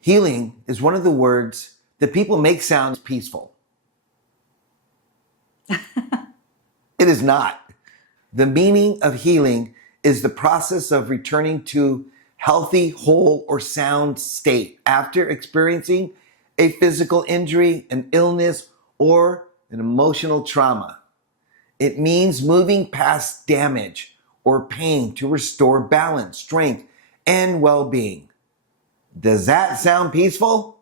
Healing is one of the words that people make sound peaceful. It is not. The meaning of healing is the process of returning to healthy, whole, or sound state after experiencing a physical injury, an illness, or an emotional trauma. It means moving past damage or pain to restore balance, strength, and well-being. Does that sound peaceful?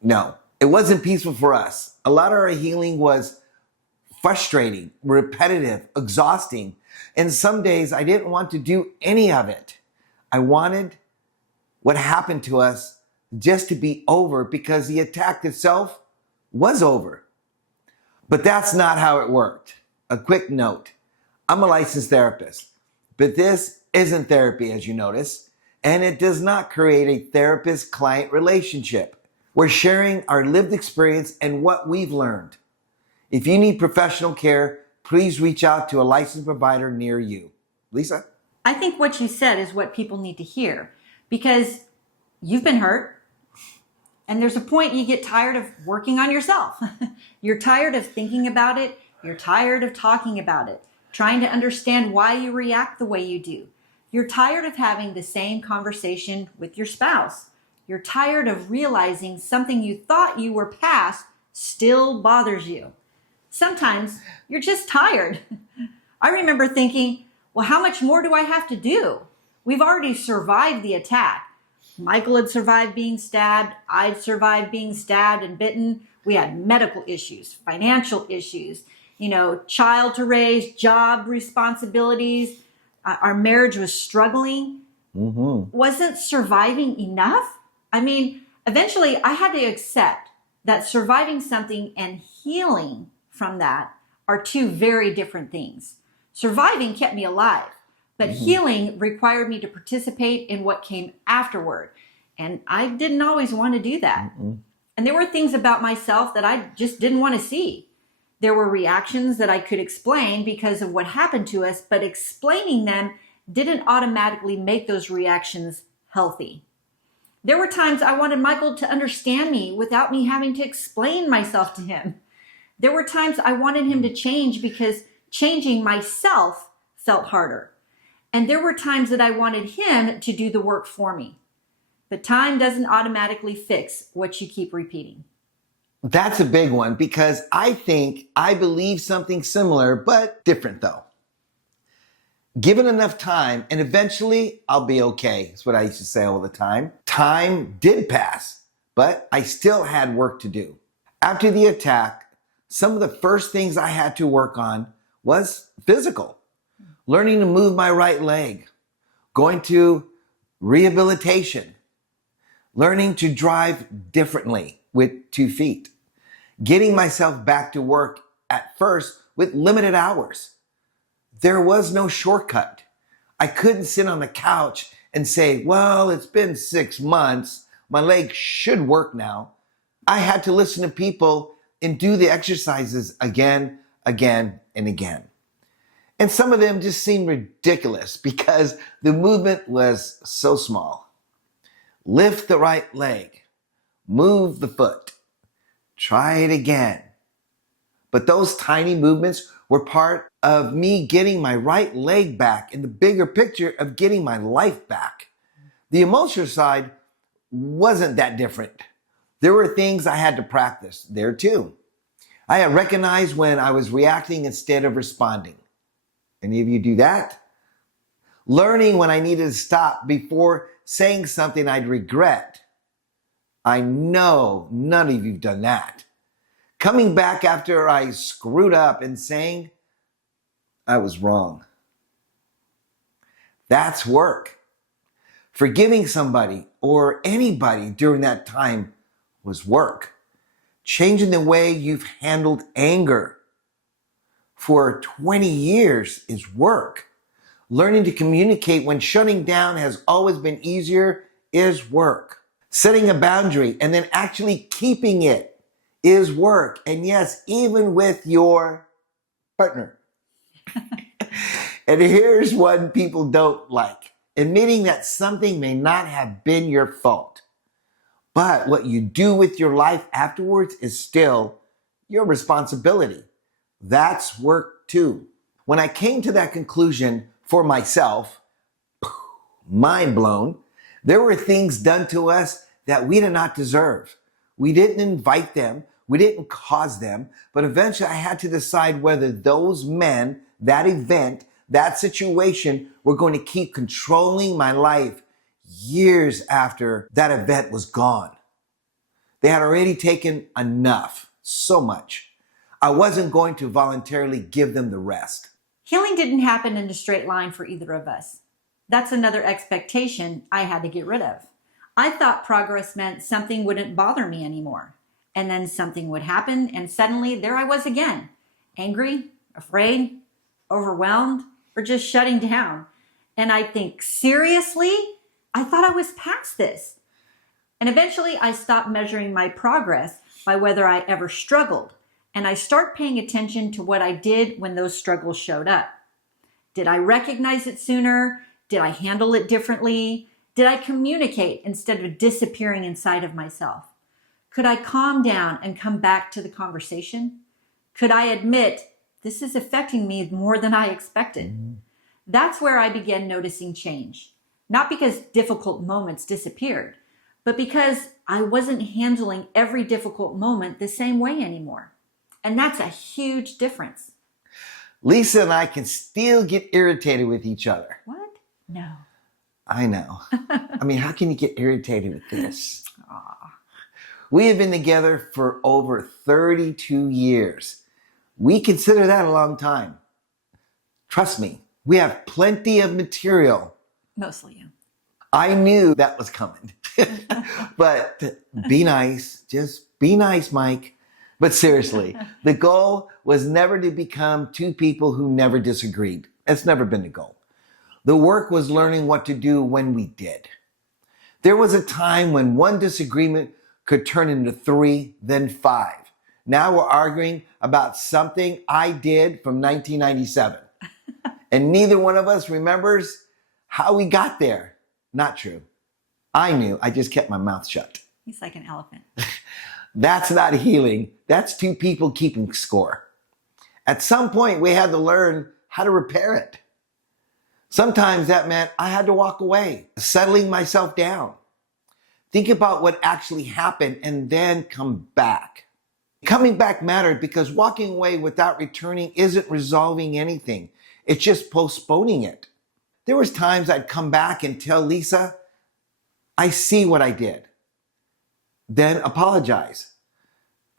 No, it wasn't peaceful for us. A lot of our healing was frustrating, repetitive, exhausting, and some days I didn't want to do any of it. I wanted what happened to us just to be over because the attack itself was over. But that's not how it worked. A quick note. I'm a licensed therapist, but this isn't therapy, as you notice, and it does not create a therapist-client relationship. We're sharing our lived experience and what we've learned. If you need professional care, please reach out to a licensed provider near you. Lisa? I think what you said is what people need to hear because you've been hurt and there's a point you get tired of working on yourself. You're tired of thinking about it. You're tired of talking about it, trying to understand why you react the way you do. You're tired of having the same conversation with your spouse. You're tired of realizing something you thought you were past still bothers you. Sometimes you're just tired. I remember thinking, well, how much more do I have to do? We've already survived the attack. Michael had survived being stabbed. I'd survived being stabbed and bitten. We had medical issues, financial issues, child to raise, job responsibilities. Our marriage was struggling. Wasn't surviving enough? I mean, eventually I had to accept that surviving something and healing from that are two very different things. Surviving kept me alive, but healing required me to participate in what came afterward. And I didn't always want to do that. And there were things about myself that I just didn't want to see. There were reactions that I could explain because of what happened to us, but explaining them didn't automatically make those reactions healthy. There were times I wanted Michael to understand me without me having to explain myself to him. There were times I wanted him to change because changing myself felt harder. And there were times that I wanted him to do the work for me. But time doesn't automatically fix what you keep repeating. That's a big one because I believe something similar, but different though. Given enough time, and eventually I'll be okay. That's what I used to say all the time. Time did pass, but I still had work to do. After the attack, some of the first things I had to work on was physical. Learning to move my right leg, going to rehabilitation, learning to drive differently with 2 feet, getting myself back to work at first with limited hours. There was no shortcut. I couldn't sit on the couch and say, well, it's been 6 months. My leg should work now. I had to listen to people and do the exercises again, and again. And some of them just seemed ridiculous because the movement was so small. Lift the right leg, move the foot, try it again. But those tiny movements were part of me getting my right leg back in the bigger picture of getting my life back. The emotional side wasn't that different. There were things I had to practice there too. I had recognized when I was reacting instead of responding. Any of you do that? Learning when I needed to stop before saying something I'd regret. I know none of you've done that. Coming back after I screwed up and saying I was wrong. That's work. Forgiving somebody or anybody during that time was work. Changing the way you've handled anger for 20 years is work. Learning to communicate when shutting down has always been easier is work. Setting a boundary and then actually keeping it is work. And yes, even with your partner. And here's one people don't like. Admitting that something may not have been your fault. But what you do with your life afterwards is still your responsibility. That's work too. When I came to that conclusion for myself, mind blown, there were things done to us that we did not deserve. We didn't invite them. We didn't cause them. But eventually I had to decide whether those men, that event, that situation were going to keep controlling my life years after that event was gone. They had already taken enough, so much. I wasn't going to voluntarily give them the rest. Healing didn't happen in a straight line for either of us. That's another expectation I had to get rid of. I thought progress meant something wouldn't bother me anymore. And then something would happen, and suddenly there I was again, angry, afraid, overwhelmed, or just shutting down. And I think, seriously? I thought I was past this. And eventually I stopped measuring my progress by whether I ever struggled. And I start paying attention to what I did when those struggles showed up. Did I recognize it sooner? Did I handle it differently? Did I communicate instead of disappearing inside of myself? Could I calm down and come back to the conversation? Could I admit, this is affecting me more than I expected? That's where I began noticing change. Not because difficult moments disappeared, but because I wasn't handling every difficult moment the same way anymore. And that's a huge difference. Lisa and I can still get irritated with each other. What? No. I know. I mean, how can you get irritated with this? We have been together for over 32 years. We consider that a long time. Trust me, we have plenty of material. Mostly you. I knew that was coming. But be nice. Just be nice, Mike. But seriously, the goal was never to become two people who never disagreed. That's never been the goal. The work was learning what to do when we did. There was a time when one disagreement could turn into 3, then 5. Now we're arguing about something I did from 1997. And neither one of us remembers how we got there. Not true. I knew. I just kept my mouth shut. He's like an elephant. That's not healing. That's two people keeping score. At some point, we had to learn how to repair it. Sometimes that meant I had to walk away, settling myself down. Think about what actually happened and then come back. Coming back mattered because walking away without returning isn't resolving anything. It's just postponing it. There was times I'd come back and tell Lisa, I see what I did. Then apologize.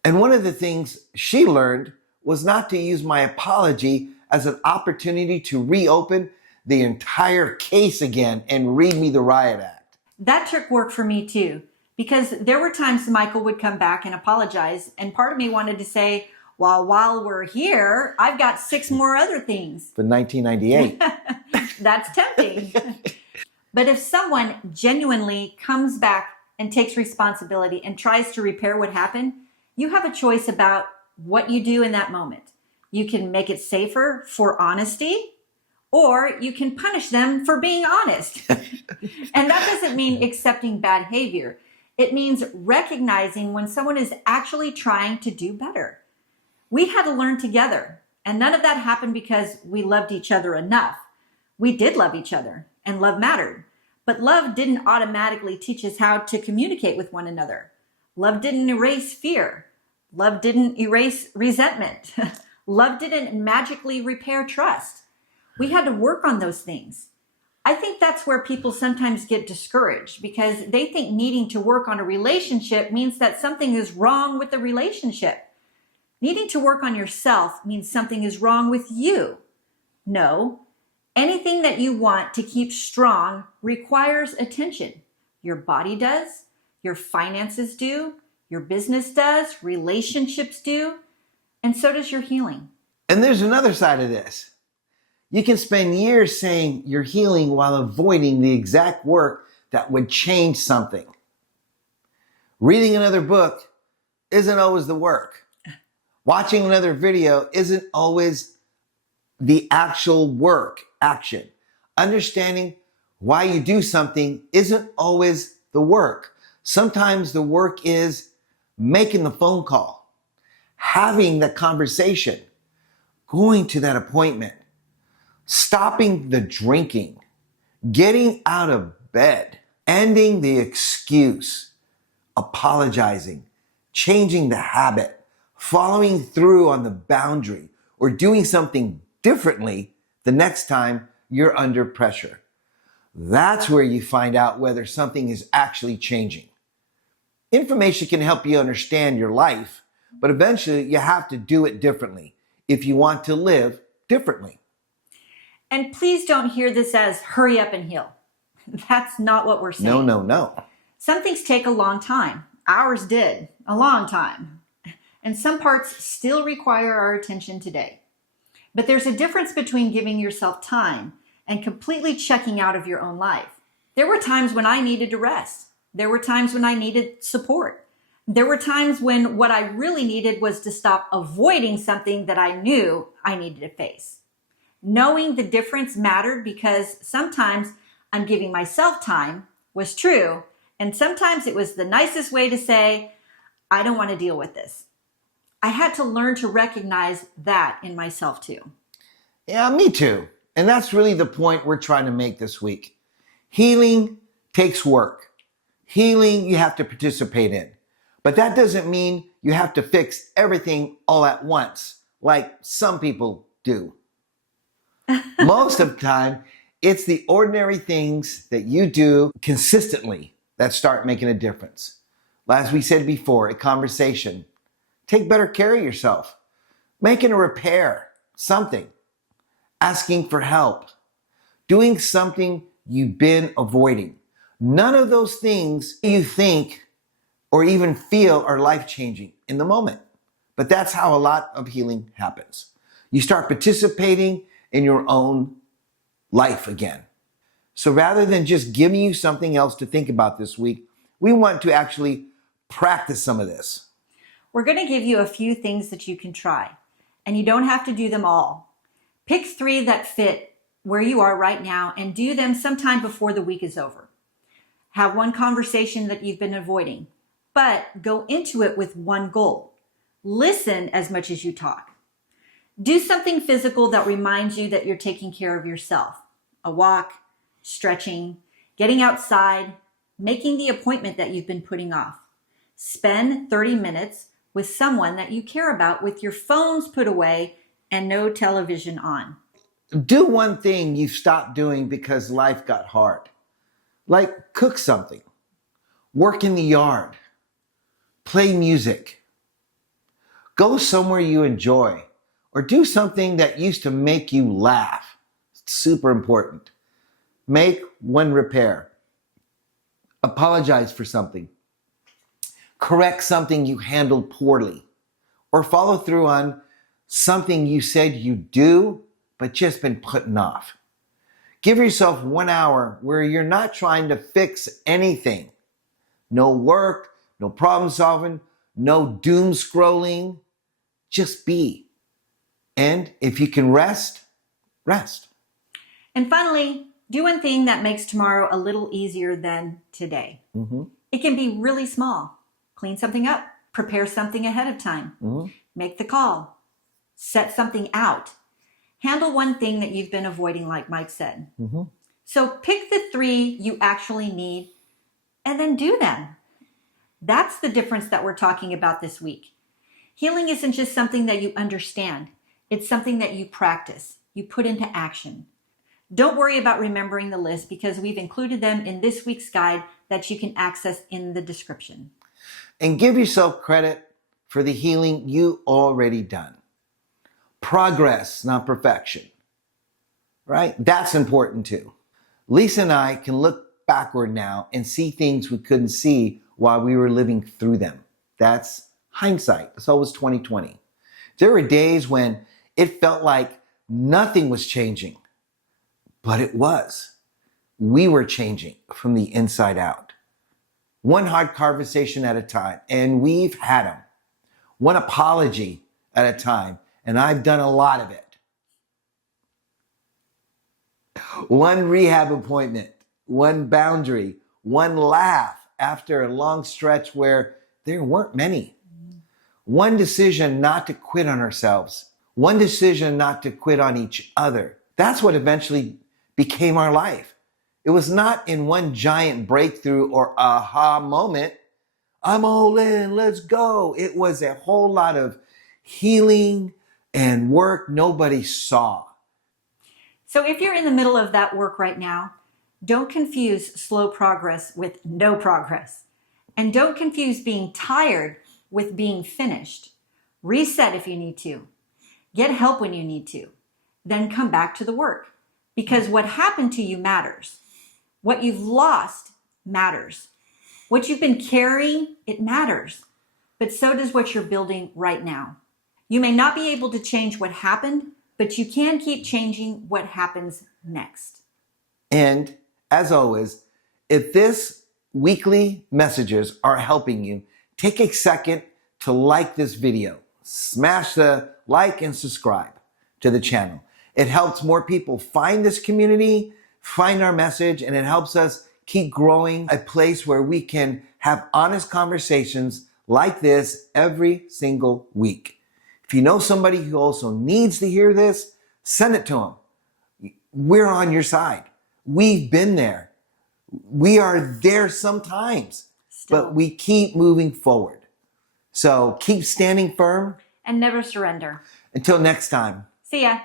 And one of the things she learned was not to use my apology as an opportunity to reopen the entire case again and read me the riot act. That trick worked for me too, because there were times Michael would come back and apologize, and part of me wanted to say, well, while we're here, I've got 6 more other things. For 1998. That's tempting. But if someone genuinely comes back and takes responsibility and tries to repair what happened, you have a choice about what you do in that moment. You can make it safer for honesty, or you can punish them for being honest. And that doesn't mean accepting bad behavior. It means recognizing when someone is actually trying to do better. We had to learn together, and none of that happened because we loved each other enough. We did love each other, and love mattered. But love didn't automatically teach us how to communicate with one another. Love didn't erase fear. Love didn't erase resentment. Love didn't magically repair trust. We had to work on those things. I think that's where people sometimes get discouraged because they think needing to work on a relationship means that something is wrong with the relationship. Needing to work on yourself means something is wrong with you. No, anything that you want to keep strong requires attention. Your body does, your finances do, your business does, relationships do, and so does your healing. And there's another side of this. You can spend years saying you're healing while avoiding the exact work that would change something. Reading another book isn't always the work. Watching another video isn't always the actual work, action. Understanding why you do something isn't always the work. Sometimes the work is making the phone call, having the conversation, going to that appointment, stopping the drinking, getting out of bed, ending the excuse, apologizing, changing the habit, following through on the boundary, or doing something differently the next time you're under pressure. That's where you find out whether something is actually changing. Information can help you understand your life, but eventually you have to do it differently if you want to live differently. And please don't hear this as hurry up and heal. That's not what we're saying. No, no, no. Some things take a long time. Ours did, a long time. And some parts still require our attention today. But there's a difference between giving yourself time and completely checking out of your own life. There were times when I needed to rest. There were times when I needed support. There were times when what I really needed was to stop avoiding something that I knew I needed to face. Knowing the difference mattered because sometimes I'm giving myself time was true, and sometimes it was the nicest way to say, I don't want to deal with this. I had to learn to recognize that in myself too. Yeah, me too. And that's really the point we're trying to make this week. Healing takes work. Healing you have to participate in. But that doesn't mean you have to fix everything all at once, like some people do. Most of the time, it's the ordinary things that you do consistently that start making a difference. As we said before, a conversation. Take better care of yourself. Making a repair, something. Asking for help. Doing something you've been avoiding. None of those things you think or even feel are life-changing in the moment. But that's how a lot of healing happens. You start participating in your own life again. So rather than just giving you something else to think about this week, we want to actually practice some of this. We're going to give you a few things that you can try, and you don't have to do them all. Pick 3 that fit where you are right now and do them sometime before the week is over. Have one conversation that you've been avoiding, but go into it with one goal. Listen as much as you talk. Do something physical that reminds you that you're taking care of yourself. A walk, stretching, getting outside, making the appointment that you've been putting off. Spend 30 minutes with someone that you care about with your phones put away and no television on. Do one thing you've stopped doing because life got hard. Like cook something, work in the yard, play music, go somewhere you enjoy, or do something that used to make you laugh. It's super important. Make one repair. Apologize for something. Correct something you handled poorly. Or follow through on something you said you do, but just been putting off. Give yourself 1 hour where you're not trying to fix anything. No work, no problem solving, no doom scrolling. Just be. And if you can rest, rest. And finally, do one thing that makes tomorrow a little easier than today. It can be really small. Clean something up, prepare something ahead of time, make the call, set something out, handle one thing that you've been avoiding, like Mike said. So pick the 3 you actually need and then do them. That's the difference that we're talking about this week. Healing isn't just something that you understand. It's something that you practice, you put into action. Don't worry about remembering the list because we've included them in this week's guide that you can access in the description. And give yourself credit for the healing you already done. Progress, not perfection. Right? That's important too. Lisa and I can look backward now and see things we couldn't see while we were living through them. That's hindsight. It's always 2020. There were days when it felt like nothing was changing, but it was. We were changing from the inside out. One hard conversation at a time, and we've had them. One apology at a time, and I've done a lot of it. One rehab appointment, one boundary, one laugh after a long stretch where there weren't many. One decision not to quit on ourselves. One decision not to quit on each other. That's what eventually became our life. It was not in one giant breakthrough or aha moment. I'm all in, let's go. It was a whole lot of healing and work nobody saw. So if you're in the middle of that work right now, don't confuse slow progress with no progress. And don't confuse being tired with being finished. Reset if you need to. Get help when you need to. Then come back to the work. Because what happened to you matters. What you've lost matters. What you've been carrying, it matters. But so does what you're building right now. You may not be able to change what happened, but you can keep changing what happens next. And as always, if this weekly messages are helping you, take a second to like this video. Smash the like and subscribe to the channel. It helps more people find this community, find our message, and it helps us keep growing a place where we can have honest conversations like this every single week. If you know somebody who also needs to hear this, send it to them. We're on your side. We've been there. We are there sometimes, but we keep moving forward. So keep standing firm. And never surrender. Until next time. See ya.